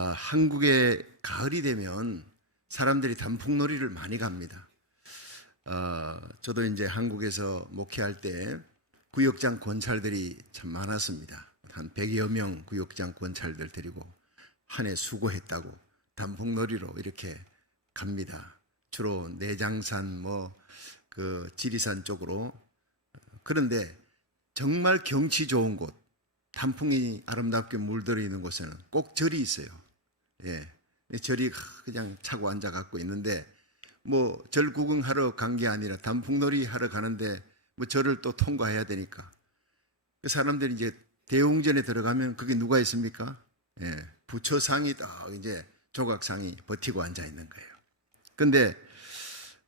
한국에 가을이 되면 사람들이 단풍놀이를 많이 갑니다. 저도 이제 한국에서 목회할 때 구역장 권찰들이 참 많았습니다. 한 100여 명 구역장 권찰들 데리고 한 해 수고했다고 단풍놀이로 이렇게 갑니다. 주로 내장산 그 지리산 쪽으로. 그런데 정말 경치 좋은 곳, 단풍이 아름답게 물들어 있는 곳에는 꼭 절이 있어요. 예. 절이 그냥 차고 앉아 갖고 있는데 절 구경하러 간 게 아니라 단풍놀이 하러 가는데 절을 또 통과해야 되니까 그 사람들이 이제 대웅전에 들어가면 그게 누가 있습니까? 예. 부처상이 딱 이제 조각상이 버티고 앉아 있는 거예요. 근데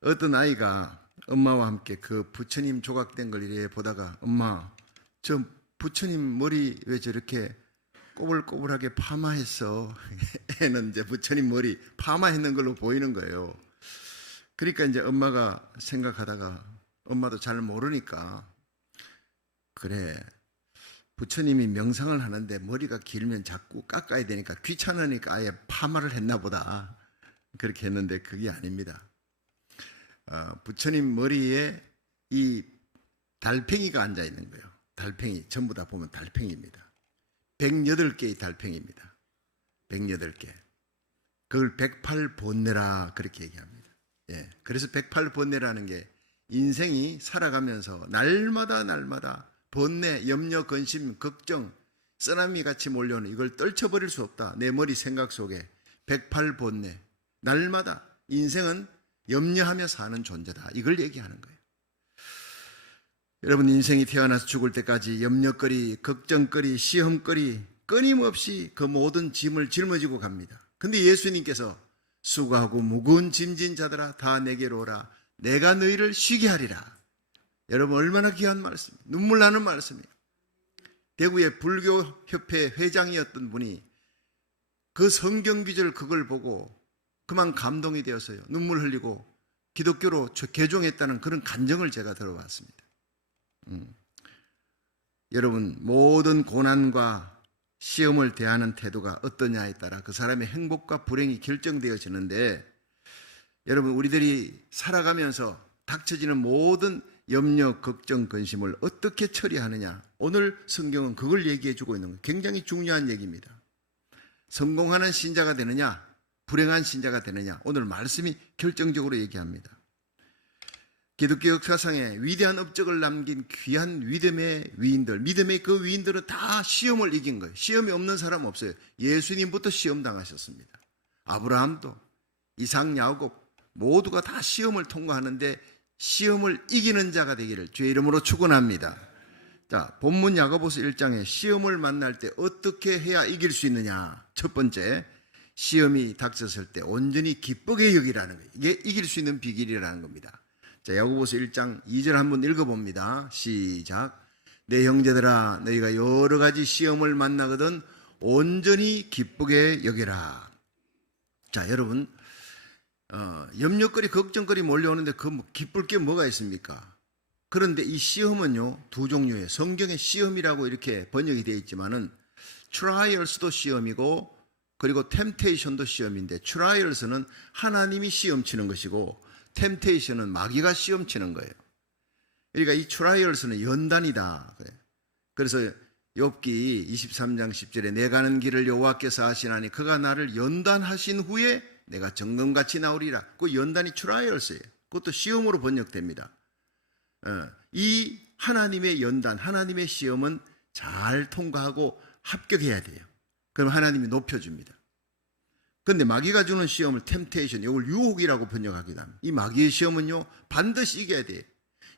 어떤 아이가 엄마와 함께 그 부처님 조각된 걸 이렇게 보다가 엄마, 저 부처님 머리 왜 저렇게 꼬불꼬불하게 파마했어? 애는 이제 부처님 머리 파마했는 걸로 보이는 거예요. 그러니까 이제 엄마가 생각하다가 엄마도 잘 모르니까 그래, 부처님이 명상을 하는데 머리가 길면 자꾸 깎아야 되니까 귀찮으니까 아예 파마를 했나 보다. 그렇게 했는데 그게 아닙니다. 부처님 머리에 이 달팽이가 앉아 있는 거예요. 달팽이, 전부 다 보면 달팽이입니다. 108개의 달팽이입니다. 108개. 그걸 108번뇌라 그렇게 얘기합니다. 예. 그래서 108번뇌라는 게 인생이 살아가면서 날마다 번뇌, 염려, 근심, 걱정, 쓰나미 같이 몰려오는 이걸 떨쳐버릴 수 없다. 내 머리 생각 속에 108번뇌. 날마다 인생은 염려하며 사는 존재다. 이걸 얘기하는 거예요. 여러분, 인생이 태어나서 죽을 때까지 염려거리, 걱정거리, 시험거리 끊임없이 그 모든 짐을 짊어지고 갑니다. 근데 예수님께서 수고하고 무거운 짐진 자들아 다 내게로 오라. 내가 너희를 쉬게 하리라. 여러분, 얼마나 귀한 말씀, 눈물 나는 말씀이에요. 대구의 불교협회 회장이었던 분이 그 성경 구절 그걸 보고 그만 감동이 되었어요. 눈물 흘리고 기독교로 개종했다는 그런 간증을 제가 들어봤습니다. 여러분, 모든 고난과 시험을 대하는 태도가 어떠냐에 따라 그 사람의 행복과 불행이 결정되어지는데, 여러분, 우리들이 살아가면서 닥쳐지는 모든 염려, 걱정, 근심을 어떻게 처리하느냐, 오늘 성경은 그걸 얘기해 주고 있는 거예요. 굉장히 중요한 얘기입니다. 성공하는 신자가 되느냐, 불행한 신자가 되느냐, 오늘 말씀이 결정적으로 얘기합니다. 기독교 역사상에 위대한 업적을 남긴 귀한 믿음의 위인들, 믿음의 그 위인들은 다 시험을 이긴 거예요. 시험이 없는 사람 없어요. 예수님부터 시험 당하셨습니다. 아브라함도, 이삭, 야곱 모두가 다 시험을 통과하는데 시험을 이기는 자가 되기를 주의 이름으로 축원합니다. 자, 본문 야고보서 1장에 시험을 만날 때 어떻게 해야 이길 수 있느냐. 첫 번째, 시험이 닥쳤을 때 온전히 기쁘게 여기라는 거예요. 이게 이길 수 있는 비결이라는 겁니다. 자, 야고보서 1장 2절 한번 읽어봅니다. 시작. 내 형제들아, 너희가 여러 가지 시험을 만나거든 온전히 기쁘게 여기라. 자, 여러분, 염려거리, 걱정거리 몰려오는데 기쁠 게 뭐가 있습니까? 그런데 이 시험은요, 두 종류예요. 성경에 시험이라고 이렇게 번역이 되어 있지만은 trials도 시험이고 그리고 temptation도 시험인데, trials는 하나님이 시험치는 것이고 temptation은 마귀가 시험치는 거예요. 그러니까 이 trials는 연단이다. 그래서 욥기 23장 10절에 내 가는 길을 여호와께서 하시나니 그가 나를 연단하신 후에 내가 정금같이 나오리라. 그 연단이 trials예요. 그것도 시험으로 번역됩니다. 이 하나님의 연단, 하나님의 시험은 잘 통과하고 합격해야 돼요. 그럼 하나님이 높여줍니다. 그런데 마귀가 주는 시험을 temptation, 이걸 유혹이라고 번역하기도 합니다. 이 마귀의 시험은요, 반드시 이겨야 돼요.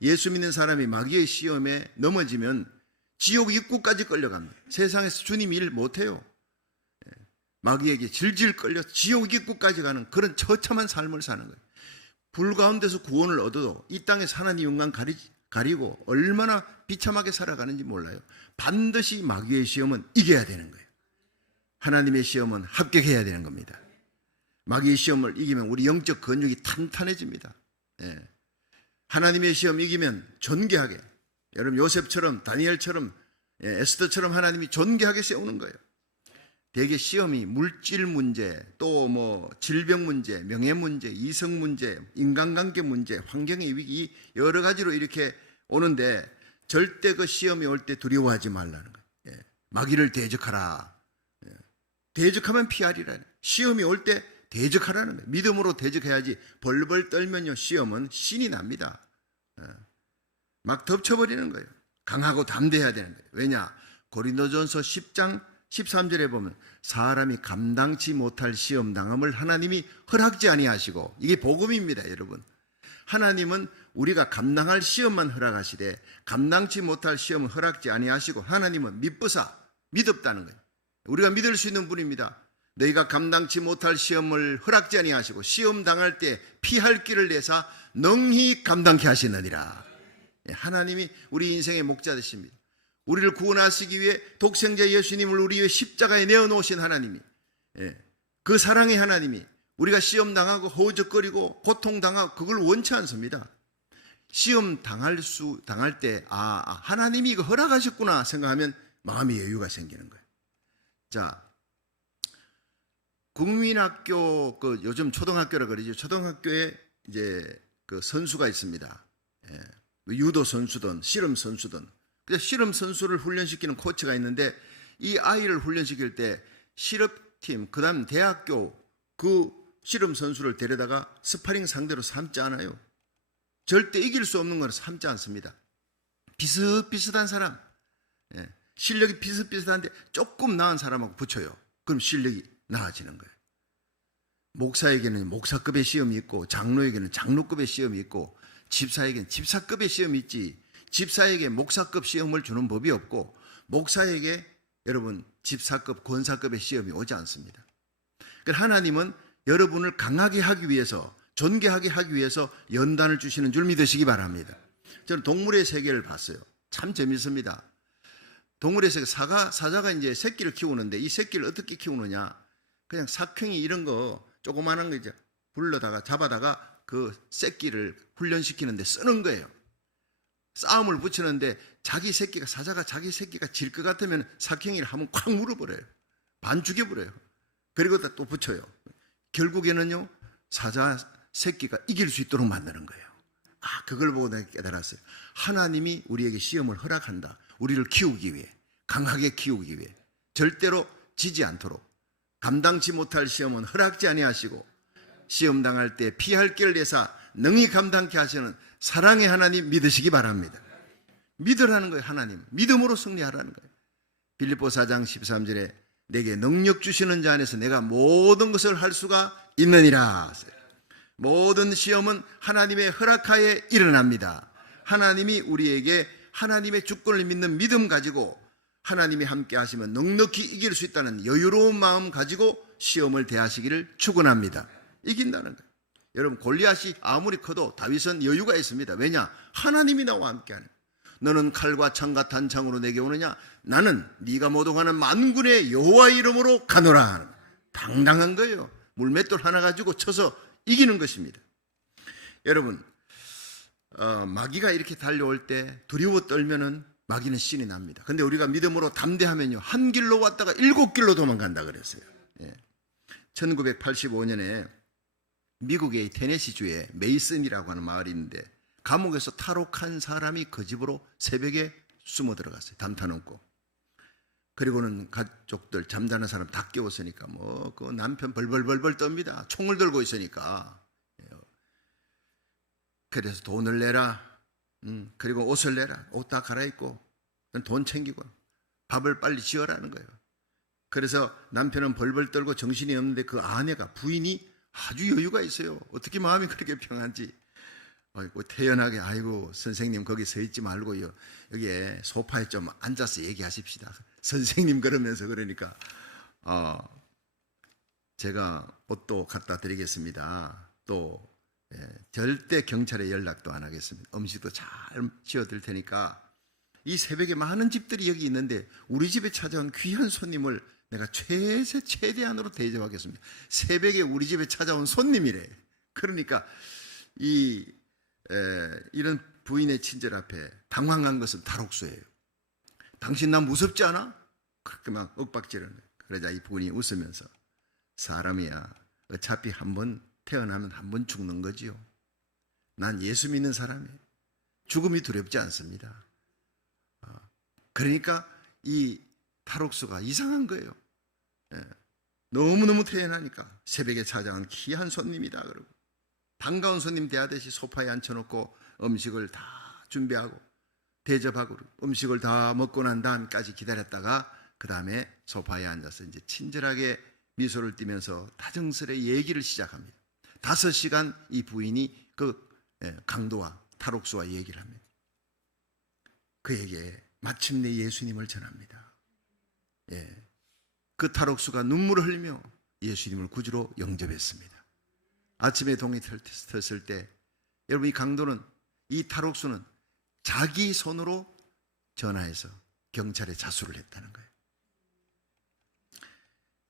예수 믿는 사람이 마귀의 시험에 넘어지면 지옥 입구까지 끌려갑니다. 세상에서 주님 일 못해요. 마귀에게 질질 끌려 지옥 입구까지 가는 그런 처참한 삶을 사는 거예요. 불 가운데서 구원을 얻어도 이 땅에서 하나님 영광 가리고 얼마나 비참하게 살아가는지 몰라요. 반드시 마귀의 시험은 이겨야 되는 거예요. 하나님의 시험은 합격해야 되는 겁니다. 마귀의 시험을 이기면 우리 영적 근육이 탄탄해집니다. 예. 하나님의 시험 이기면 존귀하게, 여러분 요셉처럼, 다니엘처럼, 에스더처럼 하나님이 존귀하게 세우는 거예요. 대개 시험이 물질 문제, 또 뭐 질병 문제, 명예 문제, 이성 문제, 인간관계 문제, 환경의 위기 여러 가지로 이렇게 오는데 절대 그 시험이 올 때 두려워하지 말라는 거예요. 예. 마귀를 대적하라. 예. 대적하면 피하리라. 시험이 올 때 대적하라는 거예요. 믿음으로 대적해야지 벌벌 떨면요 시험은 신이 납니다. 예. 막 덮쳐버리는 거예요. 강하고 담대해야 되는 거예요. 왜냐? 고린도전서 10장 13절에 보면 사람이 감당치 못할 시험 당함을 하나님이 허락지 아니하시고, 이게 복음입니다, 여러분. 하나님은 우리가 감당할 시험만 허락하시되 감당치 못할 시험은 허락지 아니하시고, 하나님은 믿부사 믿었다는 거예요. 우리가 믿을 수 있는 분입니다. 너희가 감당치 못할 시험을 허락지 아니하시고 시험 당할 때 피할 길을 내사 능히 감당케 하시느니라. 하나님이 우리 인생의 목자 되십니다. 우리를 구원하시기 위해 독생자 예수님을 우리 위해 십자가에 내어놓으신 하나님이, 그 사랑의 하나님이 우리가 시험 당하고 허우적거리고 고통당하고 그걸 원치 않습니다. 시험 당할 때 하나님이 이거 허락하셨구나 생각하면 마음의 여유가 생기는 거예요. 자, 국민학교, 요즘 초등학교라 그러죠. 초등학교에 이제 그 선수가 있습니다. 유도 선수든 씨름 선수든. 씨름 선수를 훈련시키는 코치가 있는데 이 아이를 훈련시킬 때 실업팀, 그 다음 대학교 그 씨름 선수를 데려다가 스파링 상대로 삼지 않아요. 절대 이길 수 없는 건 삼지 않습니다. 비슷비슷한 사람, 실력이 비슷비슷한데 조금 나은 사람하고 붙여요. 그럼 실력이 나아지는 거예요. 목사에게는 목사급의 시험이 있고, 장로에게는 장로급의 시험이 있고, 집사에게는 집사급의 시험이 있지, 집사에게 목사급 시험을 주는 법이 없고, 목사에게 여러분 집사급, 권사급의 시험이 오지 않습니다. 그러니까 하나님은 여러분을 강하게 하기 위해서, 존귀하게 하기 위해서 연단을 주시는 줄 믿으시기 바랍니다. 저는 동물의 세계를 봤어요. 참 재밌습니다. 동물의 세계, 사자가 이제 새끼를 키우는데 이 새끼를 어떻게 키우느냐? 그냥 삭쾡이 이런 거 조그마한 거 이제 불러다가 잡아다가 그 새끼를 훈련시키는데 쓰는 거예요. 싸움을 붙이는데 사자가 자기 새끼가 질 것 같으면 삭쾡이를 한번 콱 물어버려요. 반 죽여버려요. 그리고 또 붙여요. 결국에는요, 사자 새끼가 이길 수 있도록 만드는 거예요. 그걸 보고 내가 깨달았어요. 하나님이 우리에게 시험을 허락한다. 우리를 키우기 위해, 강하게 키우기 위해, 절대로 지지 않도록. 감당치 못할 시험은 허락지 아니하시고 시험 당할 때 피할 길을 내사 능히 감당케 하시는 사랑의 하나님 믿으시기 바랍니다. 믿으라는 거예요. 하나님 믿음으로 승리하라는 거예요. 빌립보 4장 13절에 내게 능력 주시는 자 안에서 내가 모든 것을 할 수가 있느니라. 모든 시험은 하나님의 허락하에 일어납니다. 하나님이 우리에게 하나님의 주권을 믿는 믿음 가지고 하나님이 함께 하시면 넉넉히 이길 수 있다는 여유로운 마음 가지고 시험을 대하시기를 축원합니다. 이긴다는 거예요. 여러분, 골리앗이 아무리 커도 다윗은 여유가 있습니다. 왜냐? 하나님이 나와 함께하는. 너는 칼과 창과 단창으로 내게 오느냐? 나는 네가 모독하는 만군의 여호와 이름으로 가노라. 당당한 거예요. 물맷돌 하나 가지고 쳐서 이기는 것입니다. 여러분, 마귀가 이렇게 달려올 때 두려워 떨면은 마귀는 신이 납니다. 근데 우리가 믿음으로 담대하면요, 한 길로 왔다가 7길로 도망간다 그랬어요. 1985년에 미국의 테네시주에 메이슨이라고 하는 마을이 있는데 감옥에서 탈옥한 사람이 그 집으로 새벽에 숨어 들어갔어요. 담타 넘고. 그리고는 가족들 잠자는 사람 다 깨웠으니까 그 남편 벌벌벌벌 떱니다. 총을 들고 있으니까. 그래서 돈을 내라. 그리고 옷을 내라. 옷 다 갈아입고 돈 챙기고 밥을 빨리 지어라는 거예요. 그래서 남편은 벌벌 떨고 정신이 없는데 그 아내가, 부인이 아주 여유가 있어요. 어떻게 마음이 그렇게 평안지. 태연하게, 아이고 선생님 거기 서 있지 말고요, 여기에 소파에 좀 앉아서 얘기하십시다. 선생님 그러면서 그러니까 제가 옷도 갖다 드리겠습니다. 또 절대 경찰에 연락도 안 하겠습니다. 음식도 잘 지어드릴 테니까 이 새벽에 많은 집들이 여기 있는데 우리 집에 찾아온 귀한 손님을 내가 최대한으로 대접하겠습니다. 새벽에 우리 집에 찾아온 손님이래. 그러니까 이런 부인의 친절 앞에 당황한 것은 탈옥수예요. 당신 나 무섭지 않아? 그렇게 막 윽박지르는 거예요. 그러자 이 부인이 웃으면서 사람이야 어차피 한 번 태어나면 한 번 죽는 거지요. 난 예수 믿는 사람이에요. 죽음이 두렵지 않습니다. 그러니까 이 탈옥수가 이상한 거예요. 너무너무 태연하니까 새벽에 찾아온 귀한 손님이다 그러고 반가운 손님 대하듯이 소파에 앉혀놓고 음식을 다 준비하고 대접하고 음식을 다 먹고 난 다음까지 기다렸다가 그 다음에 소파에 앉아서 이제 친절하게 미소를 띠면서 다정스레 얘기를 시작합니다. 5시간 이 부인이 그 강도와 탈옥수와 얘기를 합니다. 그에게 마침내 예수님을 전합니다. 그 탈옥수가 눈물을 흘리며 예수님을 구주로 영접했습니다. 아침에 동이 텄을 때 여러분 이 강도는 이 탈옥수는 자기 손으로 전화해서 경찰에 자수를 했다는 거예요.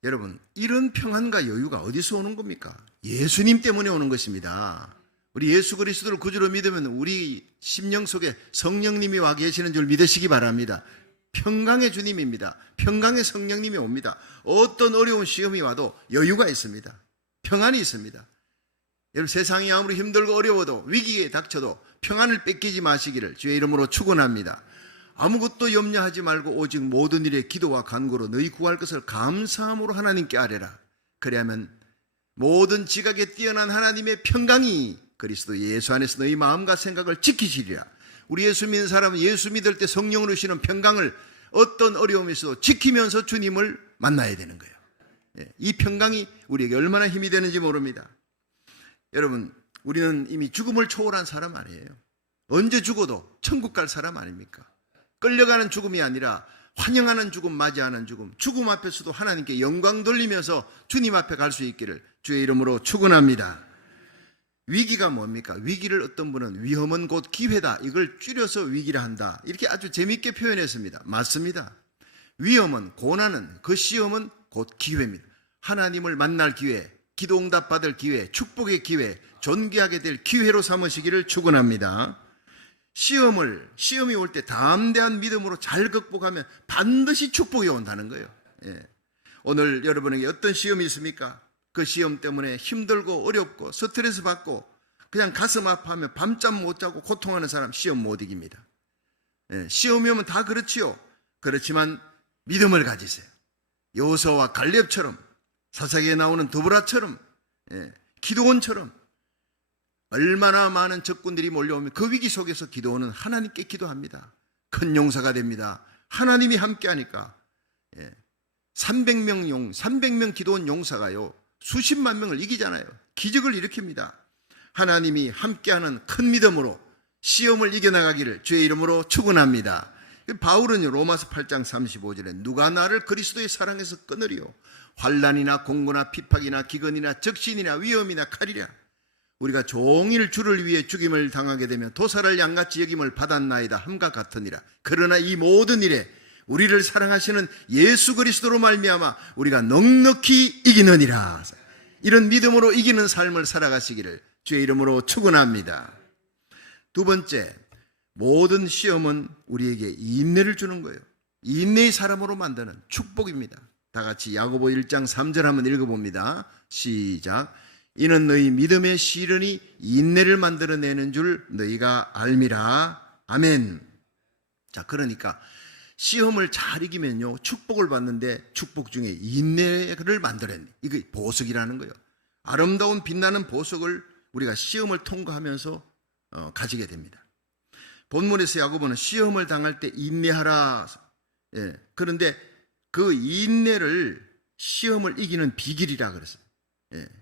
여러분 이런 평안과 여유가 어디서 오는 겁니까? 예수님 때문에 오는 것입니다. 우리 예수 그리스도를 구주로 믿으면 우리 심령 속에 성령님이 와 계시는 줄 믿으시기 바랍니다. 평강의 주님입니다. 평강의 성령님이 옵니다. 어떤 어려운 시험이 와도 여유가 있습니다. 평안이 있습니다. 여러분 세상이 아무리 힘들고 어려워도 위기에 닥쳐도 평안을 뺏기지 마시기를 주의 이름으로 축원합니다. 아무것도 염려하지 말고 오직 모든 일에 기도와 간구로 너희 구할 것을 감사함으로 하나님께 아뢰라. 그리하면 모든 지각에 뛰어난 하나님의 평강이 그리스도 예수 안에서 너희 마음과 생각을 지키시리라. 우리 예수 믿는 사람은 예수 믿을 때 성령으로 주시는 평강을 어떤 어려움이 있어도 지키면서 주님을 만나야 되는 거예요. 이 평강이 우리에게 얼마나 힘이 되는지 모릅니다. 여러분 우리는 이미 죽음을 초월한 사람 아니에요. 언제 죽어도 천국 갈 사람 아닙니까? 끌려가는 죽음이 아니라 환영하는 죽음, 맞이하는 죽음, 죽음 앞에서도 하나님께 영광 돌리면서 주님 앞에 갈 수 있기를 주의 이름으로 축원합니다. 위기가 뭡니까? 위기를 어떤 분은 위험은 곧 기회다, 이걸 줄여서 위기라 한다, 이렇게 아주 재미있게 표현했습니다. 맞습니다. 위험은, 고난은, 그 시험은 곧 기회입니다. 하나님을 만날 기회, 기도응답 받을 기회, 축복의 기회, 존귀하게 될 기회로 삼으시기를 축원합니다. 시험이 올 때 담대한 믿음으로 잘 극복하면 반드시 축복이 온다는 거예요. 오늘 여러분에게 어떤 시험이 있습니까? 그 시험 때문에 힘들고 어렵고 스트레스 받고 그냥 가슴 아파하며 밤잠 못 자고 고통하는 사람 시험 못 이깁니다. 시험이 오면 다 그렇지요. 그렇지만 믿음을 가지세요. 여호수아와 갈렙처럼, 사사기에 나오는 드보라처럼, 기드온처럼 얼마나 많은 적군들이 몰려오면 그 위기 속에서 기드온은 하나님께 기도합니다. 큰 용사가 됩니다. 하나님이 함께하니까 300명 기드온 용사가요 수십만 명을 이기잖아요. 기적을 일으킵니다. 하나님이 함께하는 큰 믿음으로 시험을 이겨나가기를 주의 이름으로 축원합니다. 바울은요 로마서 8장 35절에 누가 나를 그리스도의 사랑에서 끊으리요? 환난이나 공고나 핍박이나 기근이나 적신이나 위험이나 칼이랴. 우리가 종일 주를 위해 죽임을 당하게 되면 도살을 양같이 여김을 받았나이다 함과 같으니라. 그러나 이 모든 일에 우리를 사랑하시는 예수 그리스도로 말미암아 우리가 넉넉히 이기느니라. 이런 믿음으로 이기는 삶을 살아가시기를 주의 이름으로 축원합니다. 두 번째, 모든 시험은 우리에게 인내를 주는 거예요. 인내의 사람으로 만드는 축복입니다. 다 같이 야고보 1장 3절 한번 읽어봅니다. 시작. 이는 너희 믿음의 시련이 인내를 만들어내는 줄 너희가 알미라. 아멘. 자, 그러니까 시험을 잘 이기면요 축복을 받는데 축복 중에 인내를 만들어내. 이게 보석이라는 거예요. 아름다운 빛나는 보석을 우리가 시험을 통과하면서 가지게 됩니다. 본문에서 야고보는 시험을 당할 때 인내하라. 그런데 그 인내를 시험을 이기는 비결이라 그랬어요.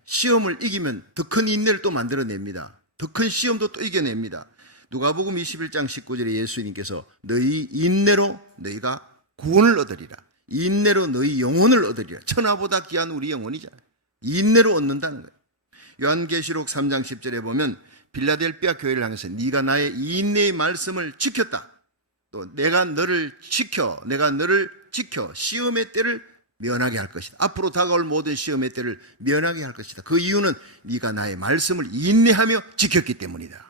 시험을 이기면 더 큰 인내를 또 만들어냅니다. 더 큰 시험도 또 이겨냅니다. 누가복음 21장 19절에 예수님께서 너희 인내로 너희가 구원을 얻으리라. 인내로 너희 영혼을 얻으리라. 천하보다 귀한 우리 영혼이잖아요. 인내로 얻는다는 거예요. 요한계시록 3장 10절에 보면 빌라델피아 교회를 향해서 네가 나의 인내의 말씀을 지켰다. 또 내가 너를 지켜 시험의 때를 면하게 할 것이다. 앞으로 다가올 모든 시험의 때를 면하게 할 것이다. 그 이유는 네가 나의 말씀을 인내하며 지켰기 때문이다.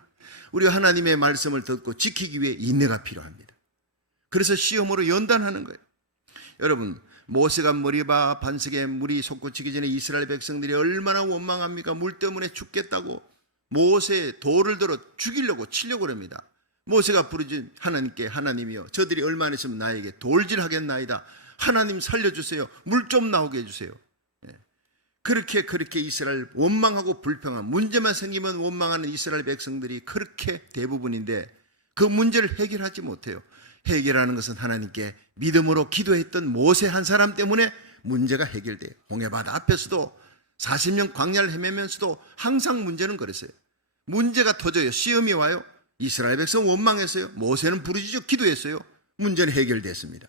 우리가 하나님의 말씀을 듣고 지키기 위해 인내가 필요합니다. 그래서 시험으로 연단하는 거예요. 여러분, 모세가 머리바 반석에 물이 솟구치기 전에 이스라엘 백성들이 얼마나 원망합니까? 물 때문에 죽겠다고 모세의 돌을 들어 죽이려고 치려고 합니다. 모세가 부르짖은 하나님께, 하나님이여 저들이 얼마나 있으면 나에게 돌질하겠나이다. 하나님 살려주세요. 물 좀 나오게 해주세요. 그렇게 이스라엘 원망하고 불평한, 문제만 생기면 원망하는 이스라엘 백성들이 그렇게 대부분인데 그 문제를 해결하지 못해요. 해결하는 것은 하나님께 믿음으로 기도했던 모세 한 사람 때문에 문제가 해결돼요. 홍해바다 앞에서도 40년 광야를 헤매면서도 항상 문제는 그랬어요. 문제가 터져요. 시험이 와요. 이스라엘 백성 원망했어요. 모세는 부르짖어 기도했어요. 문제는 해결됐습니다.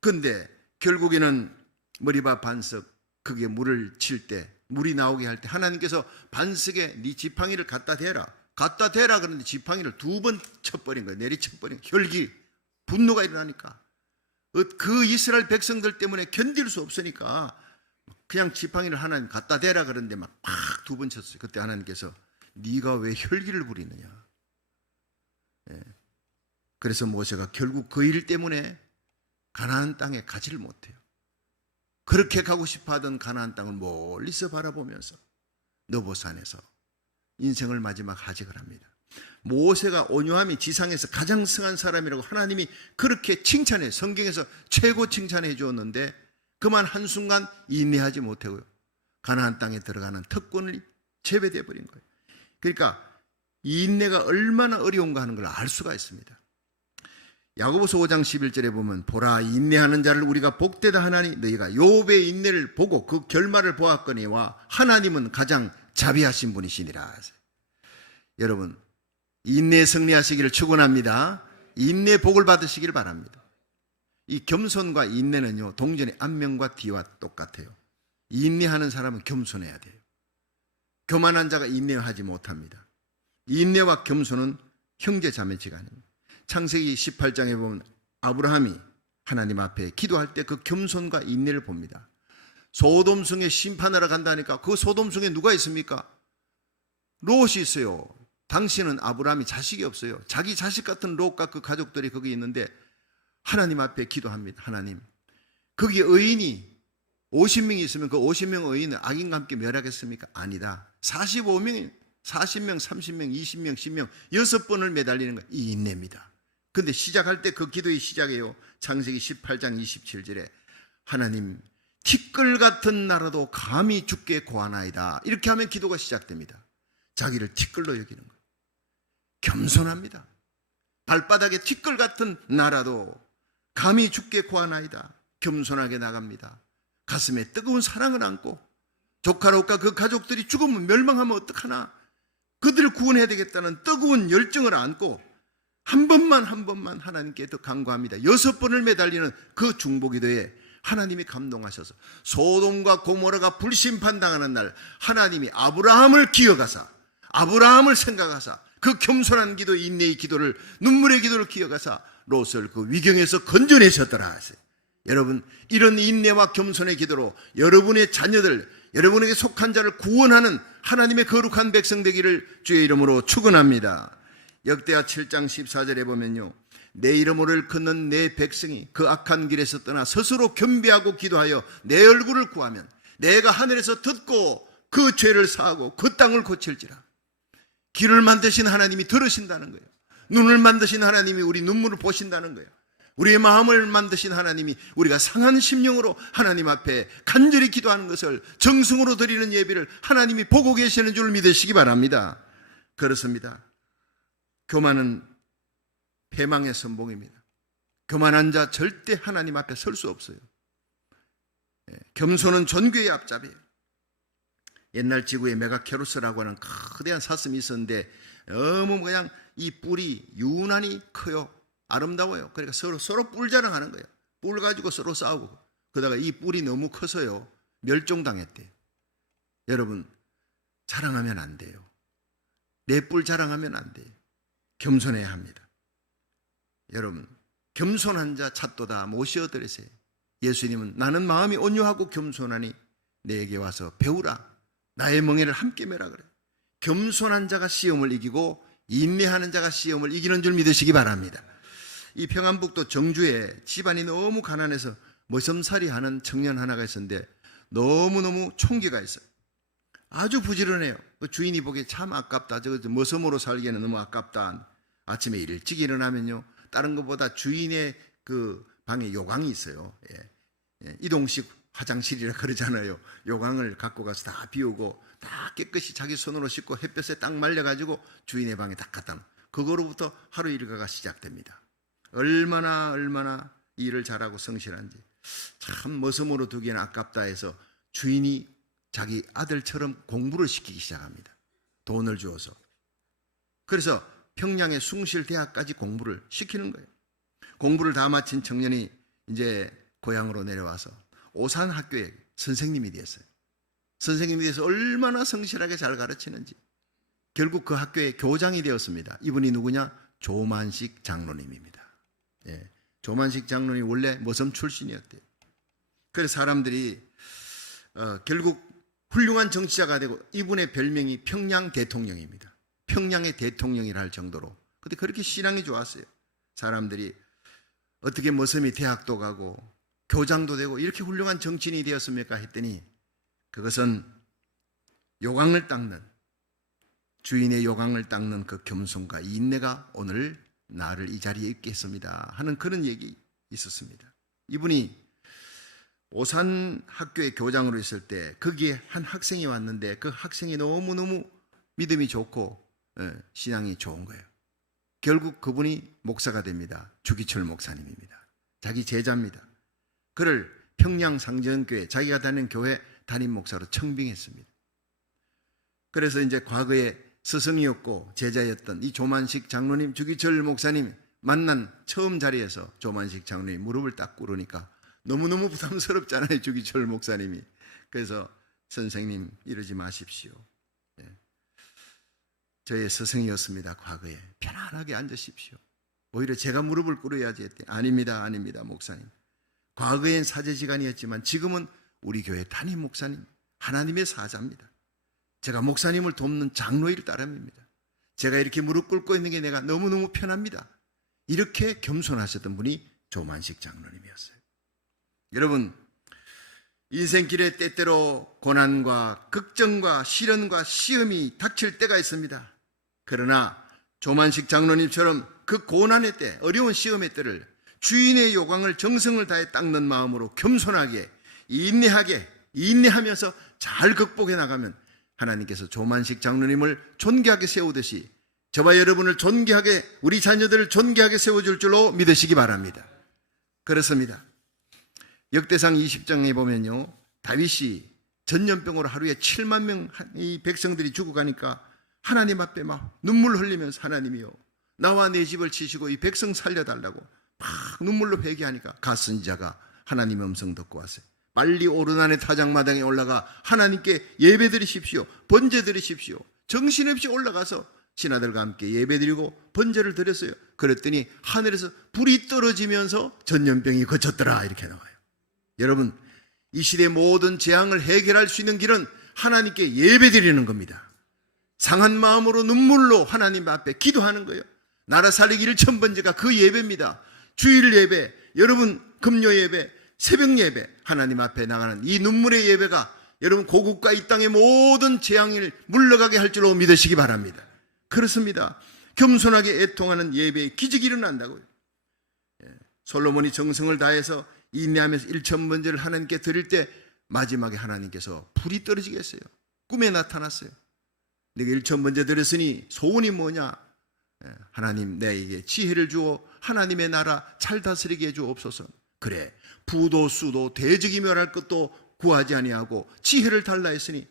그런데 결국에는 머리바 반석 거기에 물을 칠 때, 물이 나오게 할 때 하나님께서 반석에 네 지팡이를 갖다 대라 그러는데 지팡이를 2번 쳐버린 거예요. 내리쳐버린 거예요. 혈기, 분노가 일어나니까 그 이스라엘 백성들 때문에 견딜 수 없으니까 그냥 지팡이를 하나님 갖다 대라 그러는데 막 2번 쳤어요. 그때 하나님께서 네가 왜 혈기를 부리느냐. 그래서 모세가 결국 그 일 때문에 가나안 땅에 가지를 못해요. 그렇게 가고 싶어 하던 가나안 땅을 멀리서 바라보면서 너보산에서 인생을 마지막 하직을 합니다. 모세가 온유함이 지상에서 가장 성한 사람이라고 하나님이 그렇게 칭찬해, 성경에서 최고 칭찬해 주었는데 그만 한순간 인내하지 못하고요, 가나안 땅에 들어가는 특권을 제외되어 버린 거예요. 그러니까 인내가 얼마나 어려운가 하는 걸 알 수가 있습니다. 야고보서 5장 11절에 보면 보라 인내하는 자를 우리가 복되다 하나니 너희가 욥의 인내를 보고 그 결말을 보았거니와 하나님은 가장 자비하신 분이시니라. 여러분 인내에 승리하시기를 축원합니다. 인내 복을 받으시기를 바랍니다. 이 겸손과 인내는요 동전의 앞면과 뒤와 똑같아요. 인내하는 사람은 겸손해야 돼요. 교만한 자가 인내하지 못합니다. 인내와 겸손은 형제 자매지가 아닙니다. 창세기 18장에 보면 아브라함이 하나님 앞에 기도할 때 그 겸손과 인내를 봅니다. 소돔성에 심판하러 간다니까 그 소돔성에 누가 있습니까? 롯이 있어요. 당시는 아브라함이 자식이 없어요. 자기 자식 같은 롯과 그 가족들이 거기 있는데 하나님 앞에 기도합니다. 하나님, 거기 의인이 50명이 있으면 그 50명 의인은 악인과 함께 멸하겠습니까? 아니다. 40명, 30명, 20명, 10명 6번을 매달리는 거, 이 인내입니다. 근데 시작할 때 그 기도의 시작이에요. 창세기 18장 27절에 하나님, 티끌 같은 나라도 감히 주께 고하나이다. 이렇게 하면 기도가 시작됩니다. 자기를 티끌로 여기는 거예요. 겸손합니다. 발바닥에 티끌 같은 나라도 감히 주께 고하나이다. 겸손하게 나갑니다. 가슴에 뜨거운 사랑을 안고 조카롯과 그 가족들이 죽으면 멸망하면 어떡하나, 그들을 구원해야 되겠다는 뜨거운 열정을 안고 한 번만 하나님께 더 간구합니다. 6번을 매달리는 그 중보기도에 하나님이 감동하셔서 소돔과 고모라가 불심판당하는 날 하나님이 아브라함을 기억하사, 아브라함을 생각하사 그 겸손한 기도, 인내의 기도를, 눈물의 기도를 기억하사 롯을 그 위경에서 건져내셨더라 하세요. 여러분, 이런 인내와 겸손의 기도로 여러분의 자녀들, 여러분에게 속한 자를 구원하는 하나님의 거룩한 백성 되기를 주의 이름으로 축원합니다. 역대하 7장 14절에 보면요, 내 이름을 걷는 내 백성이 그 악한 길에서 떠나 스스로 겸비하고 기도하여 내 얼굴을 구하면 내가 하늘에서 듣고 그 죄를 사하고 그 땅을 고칠지라. 길을 만드신 하나님이 들으신다는 거예요. 눈을 만드신 하나님이 우리 눈물을 보신다는 거예요. 우리의 마음을 만드신 하나님이 우리가 상한 심령으로 하나님 앞에 간절히 기도하는 것을 정성으로 드리는 예배를 하나님이 보고 계시는 줄 믿으시기 바랍니다. 그렇습니다. 교만은 패망의 선봉입니다. 교만한 자 절대 하나님 앞에 설 수 없어요. 겸손은 존귀의 앞잡이에요. 옛날 지구에 메가케로스라고 하는 거대한 사슴이 있었는데 너무 그냥 이 뿔이 유난히 커요. 아름다워요. 그러니까 서로 뿔 자랑하는 거예요. 뿔 가지고 서로 싸우고, 그러다가 이 뿔이 너무 커서요 멸종당했대요. 여러분, 자랑하면 안 돼요. 내 뿔 자랑하면 안 돼요. 겸손해야 합니다. 여러분, 겸손한 자 찾도다 모시어드리세요. 예수님은 나는 마음이 온유하고 겸손하니 내게 와서 배우라. 나의 멍에를 함께 메라 그래요. 겸손한 자가 시험을 이기고 인내하는 자가 시험을 이기는 줄 믿으시기 바랍니다. 이 평안북도 정주에 집안이 너무 가난해서 머슴살이 하는 청년 하나가 있었는데 너무너무 총기가 있어요. 아주 부지런해요. 그 주인이 보기에 참 아깝다. 저거 머슴으로 살기에는 너무 아깝다. 아침에 일찍 일어나면요, 다른 것보다 주인의 그 방에 요강이 있어요. 이동식 화장실이라 그러잖아요. 요강을 갖고 가서 다 비우고 다 깨끗이 자기 손으로 씻고 햇볕에 딱 말려가지고 주인의 방에 딱 갖다 놓은, 그거로부터 하루 일과가 시작됩니다. 얼마나 일을 잘하고 성실한지. 참 머슴으로 두기에는 아깝다 해서 주인이 자기 아들처럼 공부를 시키기 시작합니다. 돈을 주어서. 그래서 평양의 숭실대학까지 공부를 시키는 거예요. 공부를 다 마친 청년이 이제 고향으로 내려와서 오산학교에 선생님이 됐어요. 선생님이 돼서 얼마나 성실하게 잘 가르치는지. 결국 그 학교의 교장이 되었습니다. 이분이 누구냐? 조만식 장로님입니다. 조만식 장로님이 원래 머슴 출신이었대요. 그래서 사람들이 결국 훌륭한 정치자가 되고, 이분의 별명이 평양 대통령입니다. 평양의 대통령이라 할 정도로. 근데 그렇게 신앙이 좋았어요. 사람들이 어떻게 머슴이 대학도 가고 교장도 되고 이렇게 훌륭한 정치인이 되었습니까 했더니, 그것은 요강을 닦는, 주인의 요강을 닦는 그 겸손과 인내가 오늘 나를 이 자리에 있게 했습니다 하는 그런 얘기 있었습니다. 이분이 오산 학교의 교장으로 있을 때 거기에 한 학생이 왔는데, 그 학생이 너무너무 믿음이 좋고 신앙이 좋은 거예요. 결국 그분이 목사가 됩니다. 주기철 목사님입니다. 자기 제자입니다. 그를 평양 상전교회, 자기가 다니는 교회 담임 목사로 청빙했습니다. 그래서 이제 과거에 스승이었고 제자였던 이 조만식 장로님, 주기철 목사님 만난 처음 자리에서 조만식 장로님이 무릎을 딱 꿇으니까 너무너무 부담스럽잖아요, 주기철 목사님이. 그래서 선생님 이러지 마십시오. 저의 스승이었습니다. 과거에 편안하게 앉으십시오. 오히려 제가 무릎을 꿇어야지 했더니, 아닙니다 목사님. 과거엔 사제지간이었지만 지금은 우리 교회 담임 목사님, 하나님의 사자입니다. 제가 목사님을 돕는 장로일 따름입니다. 제가 이렇게 무릎 꿇고 있는 게 내가 너무너무 편합니다. 이렇게 겸손하셨던 분이 조만식 장로님이었어요. 여러분, 인생길에 때때로 고난과 걱정과 시련과 시험이 닥칠 때가 있습니다. 그러나 조만식 장로님처럼 그 고난의 때, 어려운 시험의 때를 주인의 요강을 정성을 다해 닦는 마음으로 겸손하게 인내하면서 잘 극복해 나가면 하나님께서 조만식 장로님을 존귀하게 세우듯이 저와 여러분을 존귀하게, 우리 자녀들을 존귀하게 세워줄 줄로 믿으시기 바랍니다. 그렇습니다. 역대상 20장에 보면요, 다윗이 전염병으로 하루에 7만 명의 백성들이 죽어가니까 하나님 앞에 막 눈물 흘리면서, 하나님이요, 나와 내 집을 치시고 이 백성 살려달라고 막 눈물로 회개하니까 가선지자가 하나님의 음성 듣고 왔어요. 빨리 오르난의 타작마당에 올라가 하나님께 예배드리십시오, 번제드리십시오. 정신없이 올라가서 신하들과 함께 예배드리고 번제를 드렸어요. 그랬더니 하늘에서 불이 떨어지면서 전염병이 그쳤더라, 이렇게 나와요. 여러분, 이 시대의 모든 재앙을 해결할 수 있는 길은 하나님께 예배드리는 겁니다. 상한 마음으로 눈물로 하나님 앞에 기도하는 거예요. 나라 살리기 1,000번째가 그 예배입니다. 주일 예배, 여러분 금요 예배, 새벽 예배, 하나님 앞에 나가는 이 눈물의 예배가 여러분 고국과 이 땅의 모든 재앙을 물러가게 할 줄로 믿으시기 바랍니다. 그렇습니다. 겸손하게 애통하는 예배의 기적이 일어난다고요. 솔로몬이 정성을 다해서 인내하면서 1,000번제를 하나님께 드릴 때 마지막에 하나님께서 불이 떨어지게 했어요. 꿈에 나타났어요. 내가 1,000번제 드렸으니 소원이 뭐냐? 하나님, 내게 지혜를 주어 하나님의 나라 잘 다스리게 해주옵소서. 그래, 부도 수도 대적이 멸할 것도 구하지 아니하고 지혜를 달라 했으니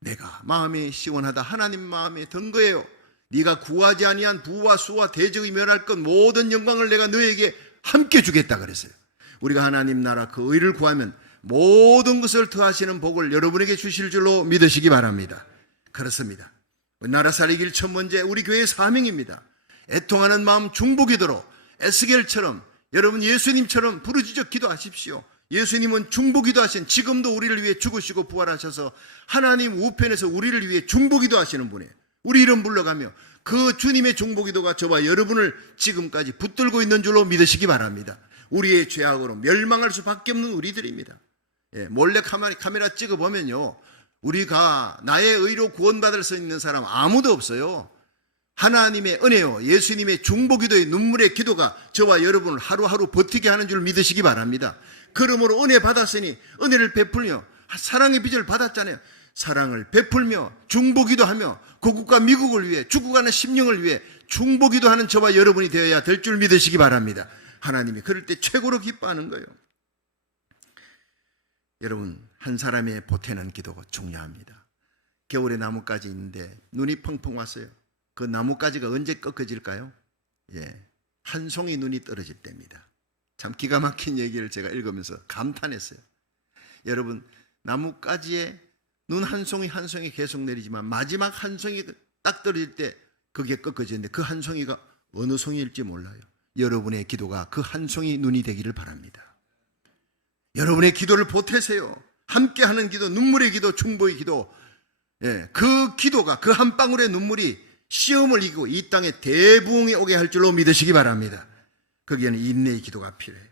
내가 마음이 시원하다. 하나님 마음에 든 거예요. 네가 구하지 아니한 부와 수와 대적이 멸할 것 모든 영광을 내가 너에게 함께 주겠다 그랬어요. 우리가 하나님 나라 그 의를 구하면 모든 것을 더하시는 복을 여러분에게 주실 줄로 믿으시기 바랍니다. 그렇습니다. 나라 살리기 1,000번째 우리 교회의 사명입니다. 애통하는 마음 중보기도로 에스겔처럼 여러분 예수님처럼 부르짖어 기도하십시오. 예수님은 중보기도 하신, 지금도 우리를 위해 죽으시고 부활하셔서 하나님 우편에서 우리를 위해 중보기도 하시는 분이에요. 우리 이름 불러가며 그 주님의 중보기도가 저와 여러분을 지금까지 붙들고 있는 줄로 믿으시기 바랍니다. 우리의 죄악으로 멸망할 수밖에 없는 우리들입니다. 몰래 카메라 찍어보면요, 우리가 나의 의로 구원받을 수 있는 사람 아무도 없어요. 하나님의 은혜요, 예수님의 중보기도의 눈물의 기도가 저와 여러분을 하루하루 버티게 하는 줄 믿으시기 바랍니다. 그러므로 은혜 받았으니 은혜를 베풀며 사랑의 빚을 받았잖아요. 사랑을 베풀며 중보기도하며 고국과 미국을 위해 죽어가는 심령을 위해 중보기도하는 저와 여러분이 되어야 될 줄 믿으시기 바랍니다. 하나님이 그럴 때 최고로 기뻐하는 거예요. 여러분, 한 사람의 보태는 기도가 중요합니다. 겨울에 나뭇가지 있는데 눈이 펑펑 왔어요. 그 나뭇가지가 언제 꺾어질까요? 한 송이 눈이 떨어질 때입니다. 참 기가 막힌 얘기를 제가 읽으면서 감탄했어요. 여러분, 나뭇가지에 눈 한 송이 한 송이 계속 내리지만 마지막 한 송이 딱 떨어질 때 그게 꺾어지는데 그 한 송이가 어느 송이일지 몰라요. 여러분의 기도가 그 한 송이 눈이 되기를 바랍니다. 여러분의 기도를 보태세요. 함께하는 기도, 눈물의 기도, 중보의 기도, 그 기도가, 그 한 방울의 눈물이 시험을 이기고 이 땅에 대부흥이 오게 할 줄로 믿으시기 바랍니다. 거기에는 인내의 기도가 필요해요.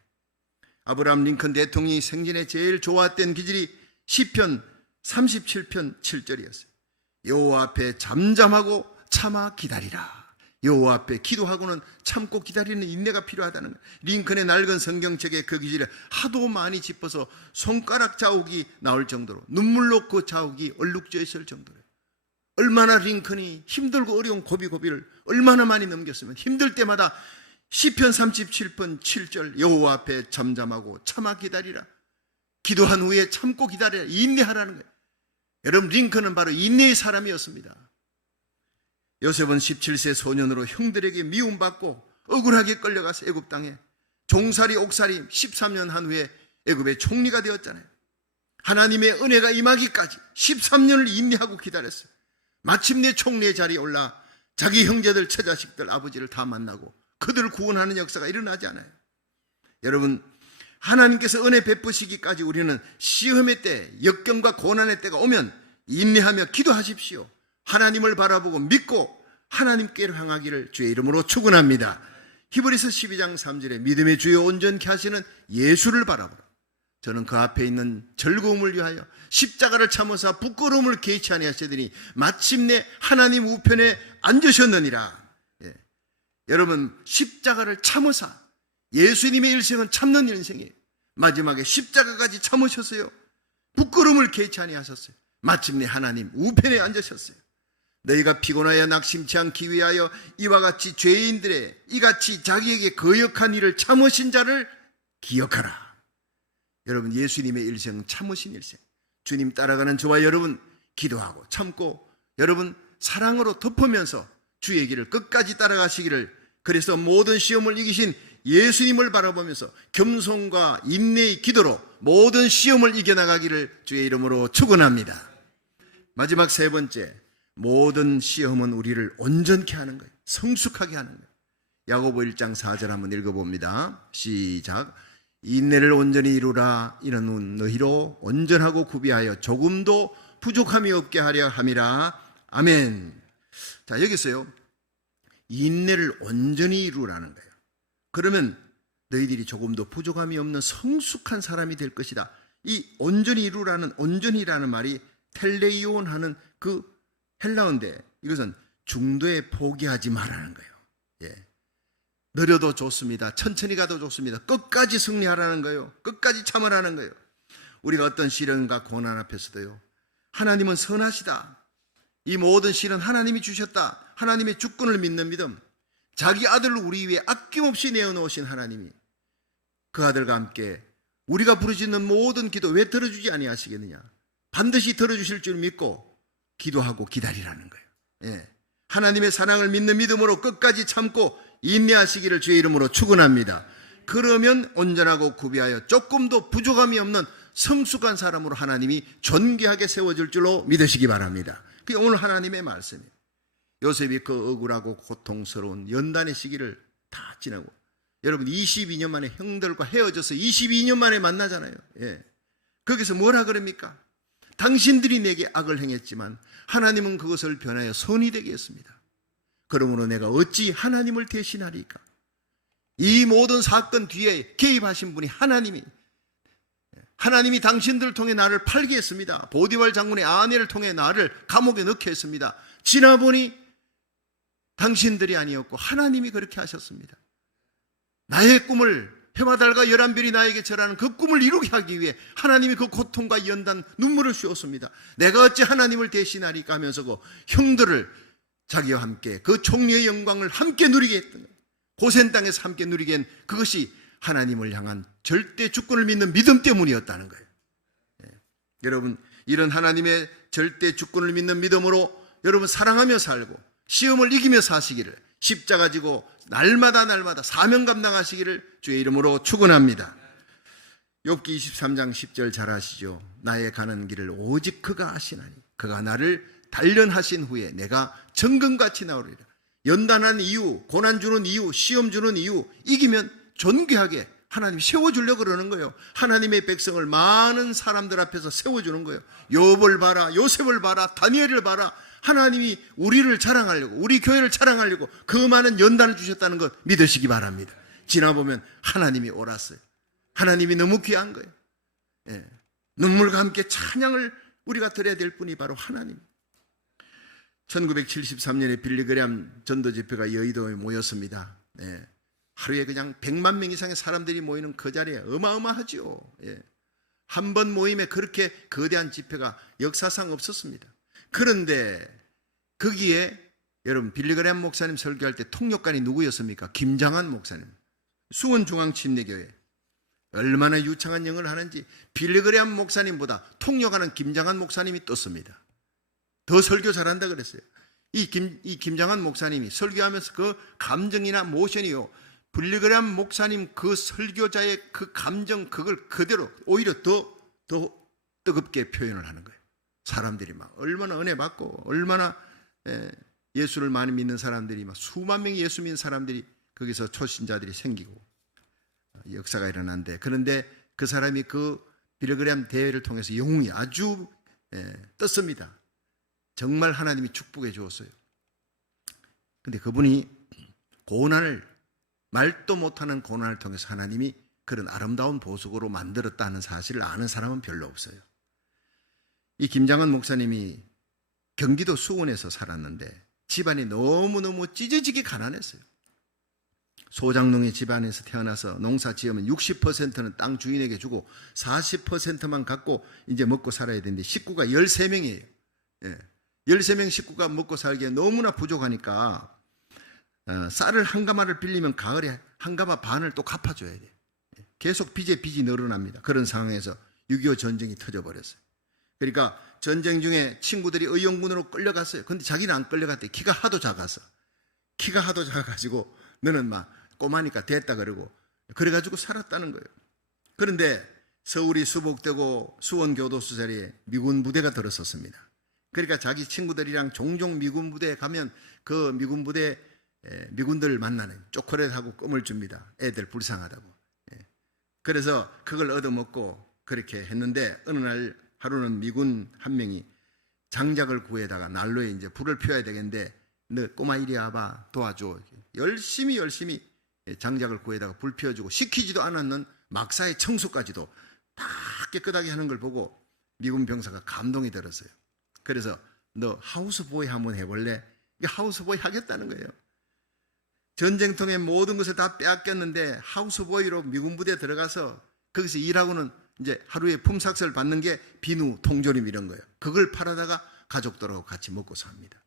아브라함 링컨 대통령이 생전에 제일 좋았던 기질이 시편 37편 7절이었어요. 여호와 앞에 잠잠하고 참아 기다리라. 여호와 앞에 기도하고는 참고 기다리는 인내가 필요하다는 거예요. 링컨의 낡은 성경책에 그 기질을 하도 많이 짚어서 손가락 자욱이 나올 정도로, 눈물로 그 자욱이 얼룩져 있을 정도로, 얼마나 링컨이 힘들고 어려운 고비고비를 얼마나 많이 넘겼으면 힘들 때마다 시편 37편 7절 여호와 앞에 잠잠하고 참아 기다리라. 기도한 후에 참고 기다리라. 인내하라는 거예요. 여러분, 링컨은 바로 인내의 사람이었습니다. 요셉은 17세 소년으로 형들에게 미움받고 억울하게 끌려가서 애굽 땅에 종살이 옥살이 13년 한 후에 애굽의 총리가 되었잖아요. 하나님의 은혜가 임하기까지 13년을 인내하고 기다렸어요. 마침내 총리의 자리에 올라 자기 형제들, 처자식들, 아버지를 다 만나고 그들을 구원하는 역사가 일어나지 않아요. 여러분, 하나님께서 은혜 베푸시기까지 우리는 시험의 때, 역경과 고난의 때가 오면 인내하며 기도하십시오. 하나님을 바라보고 믿고 하나님께로 향하기를 주의 이름으로 축원합니다. 히브리서 12장 3절에 믿음의 주여 온전케 하시는 예수를 바라보라. 저는 그 앞에 있는 즐거움을 위하여 십자가를 참으사 부끄러움을 개의치 아니하시더니 마침내 하나님 우편에 앉으셨느니라. 여러분, 십자가를 참으사, 예수님의 일생은 참는 일생이에요. 마지막에 십자가까지 참으셨어요. 부끄러움을 개의치 아니하셨어요. 마침내 하나님 우편에 앉으셨어요. 너희가 피곤하여 낙심치 않기 위하여 이와 같이 죄인들의 이같이 자기에게 거역한 일을 참으신 자를 기억하라. 여러분, 예수님의 일생 참으신 일생, 주님 따라가는 저와 여러분 기도하고 참고 여러분 사랑으로 덮으면서 주의 길을 끝까지 따라가시기를, 그래서 모든 시험을 이기신 예수님을 바라보면서 겸손과 인내의 기도로 모든 시험을 이겨나가기를 주의 이름으로 축원합니다. 마지막 세 번째, 모든 시험은 우리를 온전케 하는 거예요. 성숙하게 하는 거예요. 야고보 1장 4절 한번 읽어봅니다. 시작. 인내를 온전히 이루라. 이는 너희로 온전하고 구비하여 조금도 부족함이 없게 하려 함이라. 아멘. 자, 여기서요, 인내를 온전히 이루라는 거예요. 그러면 너희들이 조금도 부족함이 없는 성숙한 사람이 될 것이다. 이 온전히 이루라는, 온전히라는 말이 텔레이온 하는 그 헬라어인데 이것은 중도에 포기하지 말라는 거예요. 느려도 좋습니다. 천천히 가도 좋습니다. 끝까지 승리하라는 거예요. 끝까지 참으라는 거예요. 우리가 어떤 시련과 고난 앞에서도요, 하나님은 선하시다. 이 모든 시련 하나님이 주셨다. 하나님의 주권을 믿는 믿음, 자기 아들을 우리 위해 아낌없이 내어놓으신 하나님이 그 아들과 함께 우리가 부르짖는 모든 기도 왜 들어주지 아니하시겠느냐. 반드시 들어주실 줄 믿고 기도하고 기다리라는 거예요. 하나님의 사랑을 믿는 믿음으로 끝까지 참고 인내하시기를 주의 이름으로 축원합니다. 그러면 온전하고 구비하여 조금도 부족함이 없는 성숙한 사람으로 하나님이 존귀하게 세워줄 줄로 믿으시기 바랍니다. 그게 오늘 하나님의 말씀이에요. 요셉이 그 억울하고 고통스러운 연단의 시기를 다 지나고, 여러분 22년 만에 형들과 헤어져서 22년 만에 만나잖아요. 거기서 뭐라 그럽니까? 당신들이 내게 악을 행했지만 하나님은 그것을 변하여 선이 되게 했습니다. 그러므로 내가 어찌 하나님을 대신하리까? 이 모든 사건 뒤에 개입하신 분이 하나님이 당신들을 통해 나를 팔게 했습니다. 보디발 장군의 아내를 통해 나를 감옥에 넣게 했습니다. 지나보니 당신들이 아니었고 하나님이 그렇게 하셨습니다. 나의 꿈을 해와 달과 11별이 나에게 절하는 그 꿈을 이루게 하기 위해 하나님이 그 고통과 연단 눈물을 씌웠습니다. 내가 어찌 하나님을 대신하리까 하면서 그 형들을 자기와 함께 그 총리의 영광을 함께 누리게 했던 거예요. 고센 땅에서 함께 누리게 한 그것이 하나님을 향한 절대 주권을 믿는 믿음 때문이었다는 거예요. 여러분, 이런 하나님의 절대 주권을 믿는 믿음으로 여러분 사랑하며 살고 시험을 이기며 사시기를, 십자가 지고 날마다 사명 감당하시기를 주의 이름으로 축원합니다. 욥기 23장 10절 잘 아시죠? 나의 가는 길을 오직 그가 아시나니 그가 나를 단련하신 후에 내가 정금같이 나오리라. 연단한 이유, 고난 주는 이유, 시험 주는 이유, 이기면 존귀하게 하나님이 세워주려고 그러는 거예요. 하나님의 백성을 많은 사람들 앞에서 세워주는 거예요. 욥을 봐라, 요셉을 봐라, 다니엘을 봐라. 하나님이 우리를 자랑하려고, 우리 교회를 자랑하려고 그 많은 연단을 주셨다는 것 믿으시기 바랍니다. 지나보면 하나님이 옳았어요. 하나님이 너무 귀한 거예요. 눈물과 함께 찬양을 우리가 드려야 될 분이 바로 하나님. 1973년에 빌리그램 전도집회가 여의도에 모였습니다. 하루에 그냥 100만 명 이상의 사람들이 모이는 그 자리에 어마어마하죠. 한 번 모임에 그렇게 거대한 집회가 역사상 없었습니다. 그런데 거기에 여러분 빌리그램 목사님 설교할 때 통역관이 누구였습니까? 김장한 목사님. 수원중앙침례교회. 얼마나 유창한 영어를 하는지 빌리그램 목사님보다 통역하는 김장한 목사님이 떴습니다. 더 설교 잘한다 그랬어요. 이 김장한 목사님이 설교하면서 그 감정이나 모션이요, 빌리그램 목사님 그 설교자의 그 감정, 그걸 그대로 오히려 더 뜨겁게 표현을 하는 거예요. 사람들이 막 얼마나 은혜 받고 얼마나 예수를 많이 믿는 사람들이 막 수만 명이 예수 믿는 사람들이 거기서 초신자들이 생기고 역사가 일어난데, 그런데 그 사람이 그 빌리그램 대회를 통해서 영웅이 아주 떴습니다. 정말 하나님이 축복해 주었어요. 근데 그분이 고난을, 말도 못하는 고난을 통해서 하나님이 그런 아름다운 보석으로 만들었다는 사실을 아는 사람은 별로 없어요. 이 김장은 목사님이 경기도 수원에서 살았는데 집안이 너무너무 찢어지게 가난했어요. 소장농의 집안에서 태어나서 농사 지으면 60%는 땅 주인에게 주고 40%만 갖고 이제 먹고 살아야 되는데 식구가 13명이에요. 13명 식구가 먹고 살기에 너무나 부족하니까 쌀을 한 가마를 빌리면 가을에 한 가마 반을 또 갚아줘야 돼요. 계속 빚이 늘어납니다. 그런 상황에서 6.25 전쟁이 터져버렸어요. 그러니까 전쟁 중에 친구들이 의용군으로 끌려갔어요. 근데 자기는 안 끌려갔대. 키가 하도 작아서. 키가 하도 작아가지고 너는 막 꼬마니까 됐다 그러고 그래가지고 살았다는 거예요. 그런데 서울이 수복되고 수원 교도소 자리에 미군 부대가 들어섰습니다. 그러니까 자기 친구들이랑 종종 미군 부대에 가면 그 미군 부대 미군들 만나는 초콜릿하고 껌을 줍니다. 애들 불쌍하다고. 그래서 그걸 얻어먹고 그렇게 했는데 어느 날 하루는 미군 한 명이 장작을 구해다가 난로에 이제 불을 피워야 되겠는데 너 꼬마 이리 와봐 도와줘. 열심히 장작을 구해다가 불 피워주고 시키지도 않았는 막사의 청소까지도 다 깨끗하게 하는 걸 보고 미군 병사가 감동이 들었어요. 그래서 너 하우스보이 한번 해볼래? 이게 하우스보이 하겠다는 거예요. 전쟁통에 모든 것을 다 빼앗겼는데 하우스보이로 미군 부대에 들어가서 거기서 일하고는 이제 하루에 품삯을 받는 게 비누, 통조림 이런 거예요. 그걸 팔아다가 가족들하고 같이 먹고 삽니다.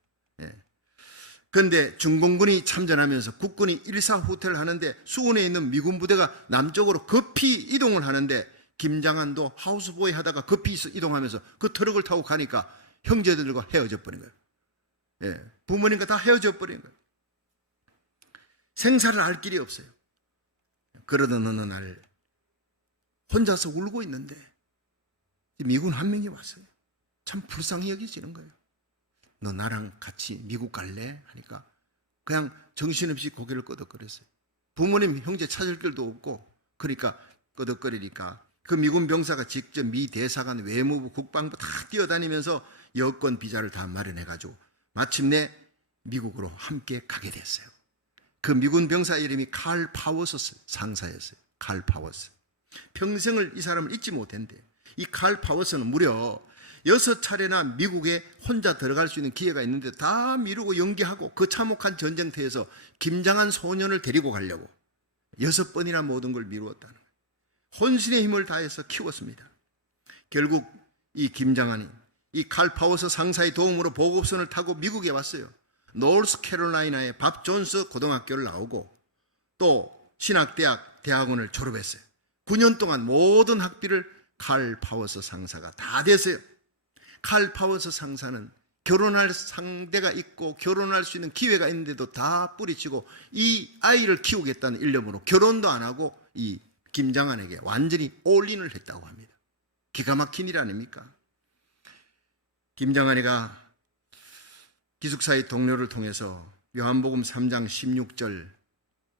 그런데 중공군이 참전하면서 국군이 일사후퇴를 하는데 수원에 있는 미군 부대가 남쪽으로 급히 이동을 하는데 김장한도 하우스보이 하다가 급히 이동하면서 그 트럭을 타고 가니까 형제들과 헤어져 버린 거예요. 부모님과 다 헤어져 버린 거예요. 생사를 알 길이 없어요. 그러던 어느 날 혼자서 울고 있는데 미군 한 명이 왔어요. 참 불쌍히 여기시는 거예요. 너 나랑 같이 미국 갈래? 하니까 그냥 정신없이 고개를 끄덕거렸어요. 부모님 형제 찾을 길도 없고 그러니까 끄덕거리니까 그 미군 병사가 직접 미 대사관, 외무부, 국방부 다 뛰어다니면서 여권 비자를 다 마련해가지고 마침내 미국으로 함께 가게 됐어요. 그 미군 병사 이름이 칼 파워스 상사였어요. 칼 파워스. 평생을 이 사람을 잊지 못했는데, 이 칼 파워스는 무려 6차례나 미국에 혼자 들어갈 수 있는 기회가 있는데 다 미루고 연기하고 그 참혹한 전쟁터에서 김장한 소년을 데리고 가려고 6번이나 모든 걸 미루었다는 거예요. 혼신의 힘을 다해서 키웠습니다. 결국 이 김장한이 이 칼 파워스 상사의 도움으로 보급선을 타고 미국에 왔어요. 노스캐롤라이나의 밥 존스 고등학교를 나오고 또 신학대학 대학원을 졸업했어요. 9년 동안 모든 학비를 칼 파워스 상사가 다 됐어요. 칼 파워스 상사는 결혼할 상대가 있고 결혼할 수 있는 기회가 있는데도 다 뿌리치고 이 아이를 키우겠다는 일념으로 결혼도 안 하고 이 김장한에게 완전히 올인을 했다고 합니다. 기가 막힌 일 아닙니까? 김장한이가 기숙사의 동료를 통해서 요한복음 3장 16절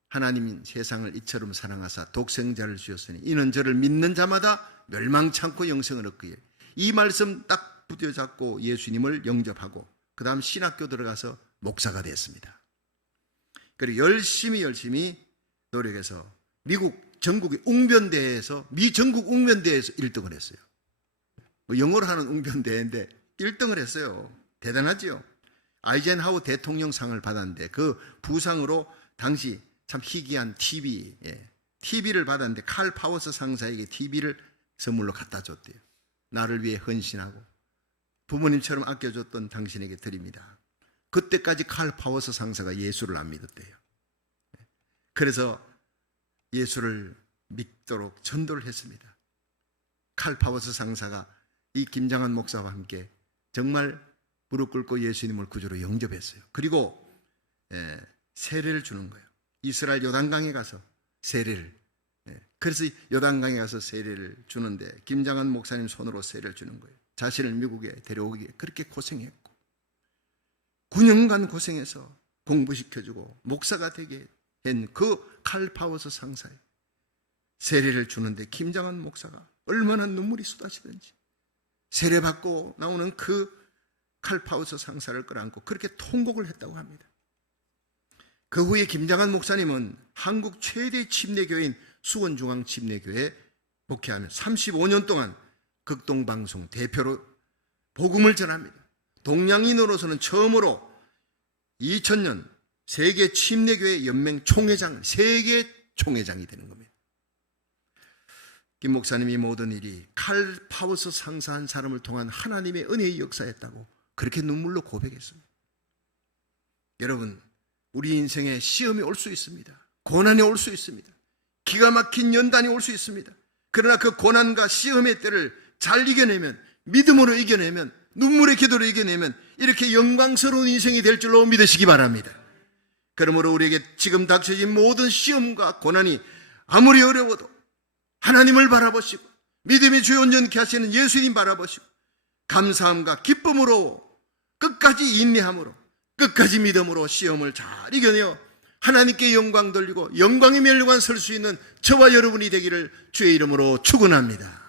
하나님인 세상을 이처럼 사랑하사 독생자를 주셨으니 이는 저를 믿는 자마다 멸망치 않고 영생을 얻기에, 이 말씀 딱 붙여잡고 예수님을 영접하고 그 다음 신학교 들어가서 목사가 됐습니다. 그리고 열심히 노력해서 미국 전국의 웅변대회에서 미전국 웅변대회에서 1등을 했어요. 영어로 하는 웅변대회인데 1등을 했어요. 대단하지요. 아이젠하워 대통령상을 받았는데 그 부상으로 당시 참 희귀한 TV를 받았는데 칼 파워스 상사에게 TV를 선물로 갖다 줬대요. 나를 위해 헌신하고 부모님처럼 아껴줬던 당신에게 드립니다. 그때까지 칼 파워스 상사가 예수를 안 믿었대요. 그래서 예수를 믿도록 전도를 했습니다. 칼 파워스 상사가 이 김장한 목사와 함께 정말 무릎 꿇고 예수님을 구주로 영접했어요. 그리고 세례를 주는 거예요. 이스라엘 요단강에 가서 세례를, 그래서 요단강에 가서 세례를 주는데 김장한 목사님 손으로 세례를 주는 거예요. 자신을 미국에 데려오기에 그렇게 고생했고 9년간 고생해서 공부시켜주고 목사가 되게 한 그 칼 파워스 상사에 세례를 주는데 김장한 목사가 얼마나 눈물이 쏟아지든지 세례받고 나오는 그 칼 파워스 상사를 끌어안고 그렇게 통곡을 했다고 합니다. 그 후에 김장한 목사님은 한국 최대 침례교회인 수원중앙침례교회에 목회하며 35년 동안 극동방송 대표로 복음을 전합니다. 동양인으로서는 처음으로 2000년 세계 침례교회 연맹 총회장, 세계 총회장이 되는 겁니다. 김 목사님이 모든 일이 칼 파워스 상사 한 사람을 통한 하나님의 은혜의 역사였다고 그렇게 눈물로 고백했습니다. 여러분, 우리 인생에 시험이 올 수 있습니다. 고난이 올 수 있습니다. 기가 막힌 연단이 올 수 있습니다. 그러나 그 고난과 시험의 때를 잘 이겨내면, 믿음으로 이겨내면, 눈물의 기도로 이겨내면 이렇게 영광스러운 인생이 될 줄로 믿으시기 바랍니다. 그러므로 우리에게 지금 닥쳐진 모든 시험과 고난이 아무리 어려워도 하나님을 바라보시고 믿음의 주 온전케 하시는 예수님 바라보시고 감사함과 기쁨으로 끝까지 인내함으로 끝까지 믿음으로 시험을 잘 이겨내어 하나님께 영광 돌리고 영광의 멸류관 설 수 있는 저와 여러분이 되기를 주의 이름으로 축원합니다.